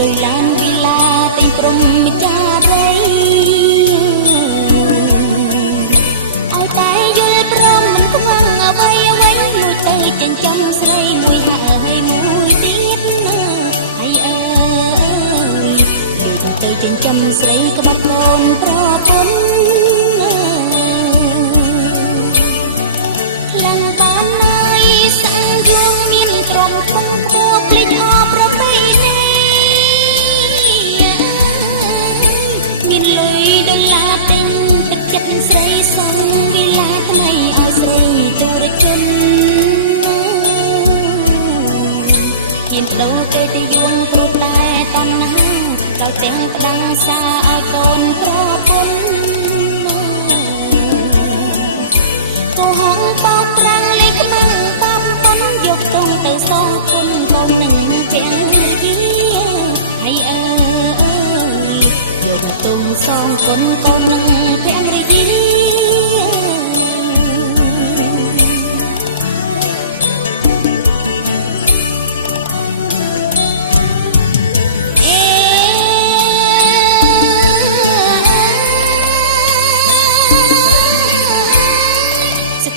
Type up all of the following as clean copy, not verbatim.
លុយឡានវិឡាតែព្រំម្ចារីឲ្យតែយល់ព្រមមិនខ្វងអ្វីអ្វីមួយទៅចិញ្ចឹមស្រីមួយហើយមួយទៀតណាហើយអើយដូចទៅចិញ្ចឹមស្រីក្បត់កូនប្រពន្ធខ្លាំងបានហើយសាំងយើងមានក្រុមខ្ពស់ខ្ពស់ភ្លេចអបប្រពៃណីចិត្តស្រីសំវិឡាថ្មីឲ្យស្រីទូរជនហ៊ានបដូរគេទៅយួងព្រោះតែតណ្ហាដល់ទាំងផ្ដាំងសាឲ្យកូនប្រពន្ធកុហកបោកត្រាំងលេខខ្មាំងបំពន់យកទងទៅសងគុណកូននឹងពាំងរាហើយអើយកទុំសងគុណកូននឹងពាំងរីស្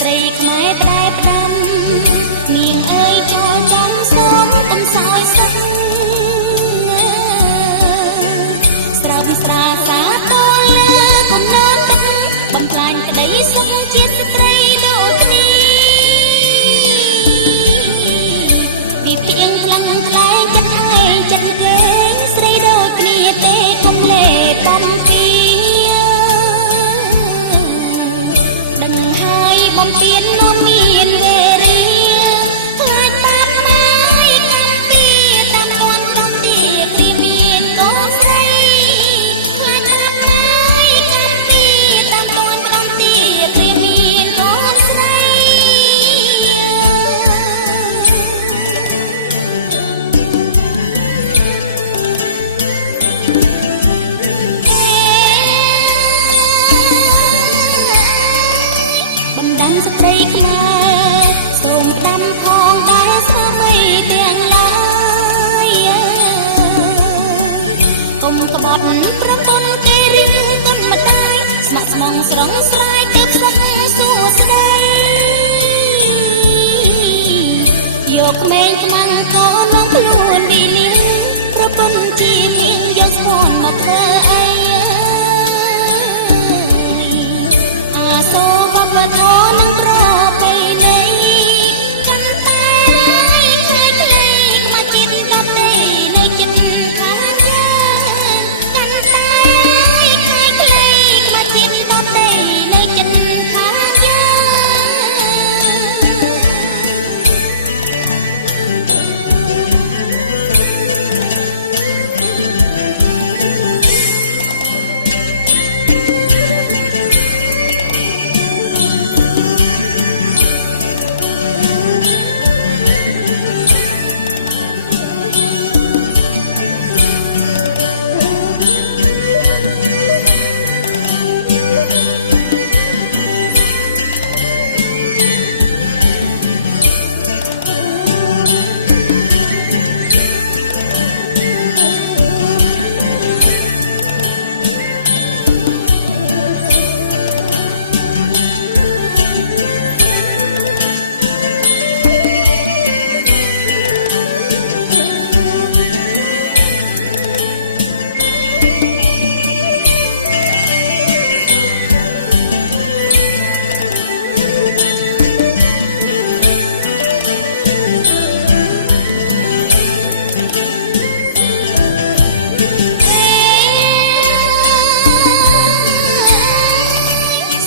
ត្រីខ្មែរផ្ដែផ្ដាំនាងអើយចូលចាំសូមកុំសោយសឹកស្រាវស្រាសាតលើកុំនៅទឹកបំផ្លាញក្តីសុខជាស្ត្រីដូចគ្នាពីផ្អៀងខ្លាំងខ្លែងចិត្តឯងចិត្តគេស្រីដូចគ្នាទេកុំលេបំពីដឹងហើយបំពេញនោះមានវេរីខ្លាចបាបហើយកម្មពីតាមទាន់កំទីគ្រាមានកូនស្រីខ្លាចបាបហើយកម្មពីតាមទាន់កំទីគ្រាមានកូនស្រីបណ្ដាំស្ត្រីខ្មែរសូមផ្ដាំផងដែរស្វាមីទាំងឡាយកុំក្បត់ប្រពន្ធគេរិះគន់ម្ដាយស្ម័គ្រស្មងស្រងស្រាយទើបស្ដាប់សួស្ដីយកក្មេងខ្មាំងកូនមកខ្លួនពីនេះប្រពន្ធជានាងយកស្ពាន់មកធ្វើអីអាសូរវប្បធម៌នឹងប្រពៃណីកាន់តែខ្លាយក្លែងមកជាតិដតីនៅចិត្តខាងយើងកាន់តែខ្លាយក្លែងមកជាតិដតីនៅចិត្តខាងយើង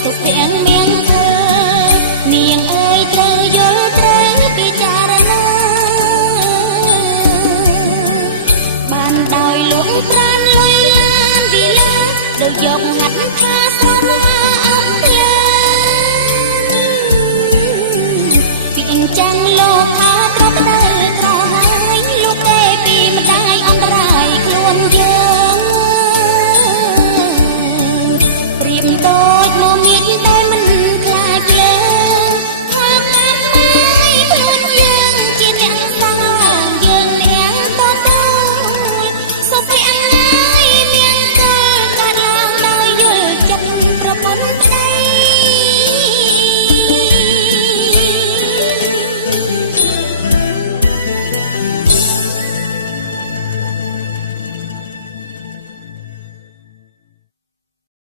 สุขเพียงเมียงค